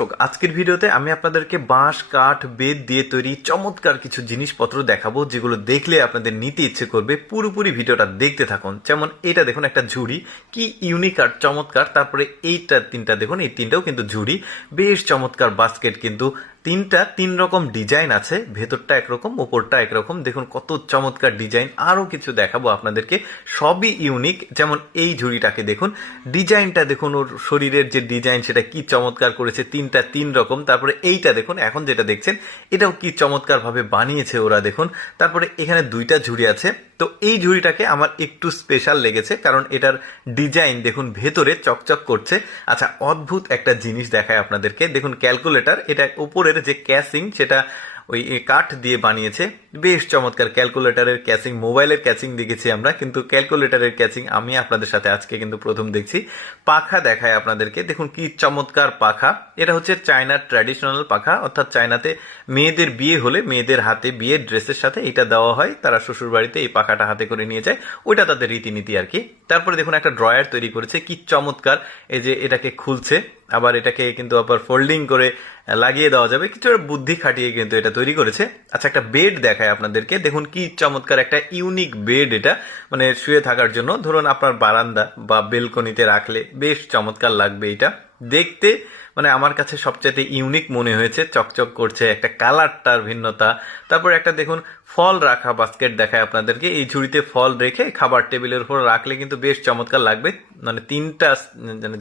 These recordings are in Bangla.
দর্শক, আজকের ভিডিওতে আমি আপনাদেরকে বাঁশ কাঠ বেত দিয়ে তৈরি চমৎকার কিছু জিনিসপত্র দেখাবো, যেগুলো দেখলে আপনাদের নিতে ইচ্ছে করবে। পুরোপুরি ভিডিওটা দেখতে থাকুন। যেমন এটা দেখুন, একটা ঝুড়ি, কি ইউনিক আর চমৎকার। তারপরে এইটা তিনটা দেখুন, এই তিনটাও কিন্তু ঝুড়ি, বেশ চমৎকার বাস্কেট। কিন্তু তিনটা তিন রকম ডিজাইন আছে, ভেতরটা একরকম, উপরটা একরকম। দেখুন কত চমৎকার ডিজাইন। আরও কিছু দেখাবো আপনাদেরকে, সবই ইউনিক। যেমন এই ঝুড়িটাকে দেখুন, ডিজাইনটা দেখুন, ওর শরীরের যে ডিজাইন সেটা কি চমৎকার করেছে, তিনটা তিন রকম। তারপরে এইটা দেখুন, এখন যেটা দেখছেন এটাও কি চমৎকার ভাবে বানিয়েছে ওরা, দেখুন। তারপরে এখানে দুইটা ঝুড়ি আছে। তো এই ঝুড়িটাকে আমার একটু স্পেশাল লেগেছে, কারণ এটার ডিজাইন দেখুন, ভেতরে চকচক করছে। আচ্ছা, অদ্ভুত একটা জিনিস দেখায় আপনাদেরকে। দেখুন ক্যালকুলেটর, এটা উপরের যে ক্যাসিং সেটা ওই কাঠ দিয়ে বানিয়েছে, বেশ চমৎকার। ক্যালকুলেটরের ক্যাচিং, মোবাইলের ক্যাচিং দেখেছি আমরা, কিন্তু ক্যালকুলেটরের ক্যাচিং আমি আপনাদের সাথে আজকে কিন্তু প্রথম দেখছি। পাখা দেখায় আপনাদেরকে, দেখুন কি চমৎকার পাখা। এটা হচ্ছে চায়নার ট্র্যাডিশনাল পাখা, অর্থাৎ চায়নাতে মেয়েদের বিয়ে হলে মেয়েদের হাতে বিয়ের ড্রেসের সাথে এটা দেওয়া হয়, তারা শ্বশুর বাড়িতে এই পাখাটা হাতে করে নিয়ে যায়, ওইটা তাদের রীতিনীতি আর কি। তারপরে দেখুন একটা ড্রয়ার তৈরি করেছে, কি চমৎকার। এই যে এটাকে খুলছে, আবার এটাকে কিন্তু আবার ফোল্ডিং করে লাগিয়ে দেওয়া যাবে, কিছু বুদ্ধি খাটিয়ে কিন্তু এটা তৈরি করেছে। আচ্ছা, একটা বেড দেখায় আপনাদেরকে, দেখুন কি চমৎকার একটা ইউনিক বেড। এটা মানে শুয়ে থাকার জন্য, ধরুন আপনার বারান্দা বা বেলকনিতে রাখলে বেশ চমৎকার লাগবে এটা দেখতে। মানে আমার কাছে সবচেয়ে ইউনিক মনে হয়েছে, চকচক করছে, একটা কালারটার ভিন্নতা। তারপর একটা দেখুন ফল রাখা বাস্কেট দেখায় আপনাদেরকে, এই ঝুড়িতে ফল রেখে খাবার টেবিলের উপর রাখলে কিন্তু বেশ চমৎকার লাগবে। মানে তিনটা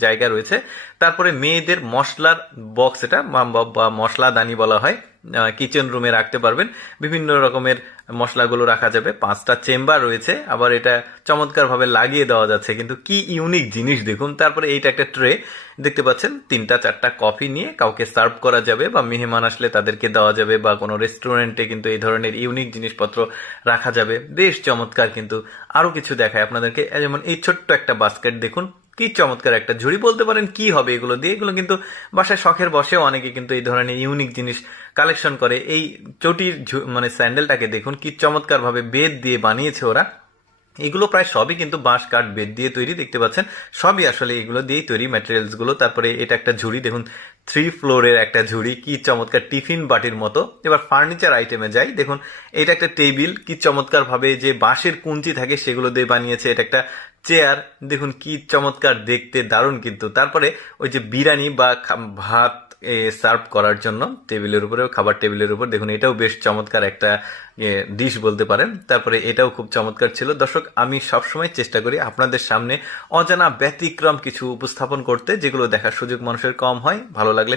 জায়গা রয়েছে। তারপরে মেয়েদের মশলার বক্স, এটা বা মশলাদানি বলা হয়, কিচেন রুমে রাখতে পারবেন, বিভিন্ন রকমের মশলাগুলো রাখা যাবে। 5টা চেম্বার রয়েছে, আবার এটা চমৎকার ভাবে লাগিয়ে দেওয়া যাচ্ছে, কিন্তু কি ইউনিক জিনিস দেখুন। তারপরে এইটা একটা ট্রে দেখতে পাচ্ছেন, 3টা 4টা কফি নিয়ে কাউকে সার্ভ করা যাবে, বা মেহমান আসলে তাদেরকে দেওয়া যাবে, বা কোনো রেস্টুরেন্টে কিন্তু এই ধরনের ইউনিক জিনিসপত্র রাখা যাবে, বেশ চমৎকার। কিন্তু আরো কিছু দেখায় আপনাদেরকে, যেমন এই ছোট্ট একটা বাস্কেট দেখুন, কি চমৎকার একটা ঝুড়ি। বলতে পারেন কি হবে এগুলো দিয়ে, এগুলো কিন্তু বাসায় শখের বসেও অনেকে কিন্তু এই ধরনের ইউনিক জিনিস কালেকশন করে। এই চটির মানে স্যান্ডেলটাকে দেখুন, কি চমৎকার ভাবে বেত দিয়ে বানিয়েছে ওরা। এগুলো প্রায় সবই কিন্তু বাঁশ কাঠ বেত দিয়ে তৈরি, দেখতে পাচ্ছেন সবই আসলে এগুলো দিয়েই তৈরি ম্যাটেরিয়ালস গুলো। তারপরে এটা একটা ঝুড়ি দেখুন, 3 ফ্লোরের একটা ঝুড়ি, কি চমৎকার, টিফিন বাটির মতো। এবার ফার্নিচার আইটেমে যাই, দেখুন এটা একটা টেবিল, কি চমৎকার ভাবে যে বাঁশের কুঞ্চি থাকে সেগুলো দিয়ে বানিয়েছে। এটা একটা চেয়ার, দেখুন কি চমৎকার দেখতে, দারুণ কিন্তু। তারপরে ওই যে বিরিয়ানি বা ভাত সার্ভ করার জন্য টেবিলের উপরে, খাবার টেবিলের উপর, দেখুন এটাও বেশ চমৎকার একটা ডিশ বলতে পারেন। তারপরে এটাও খুব চমৎকার ছিল। দর্শক, আমি সবসময় চেষ্টা করি আপনাদের সামনে অজানা ব্যতিক্রম কিছু উপস্থাপন করতে, যেগুলো দেখার সুযোগ মানুষের কম হয়। ভালো লাগলে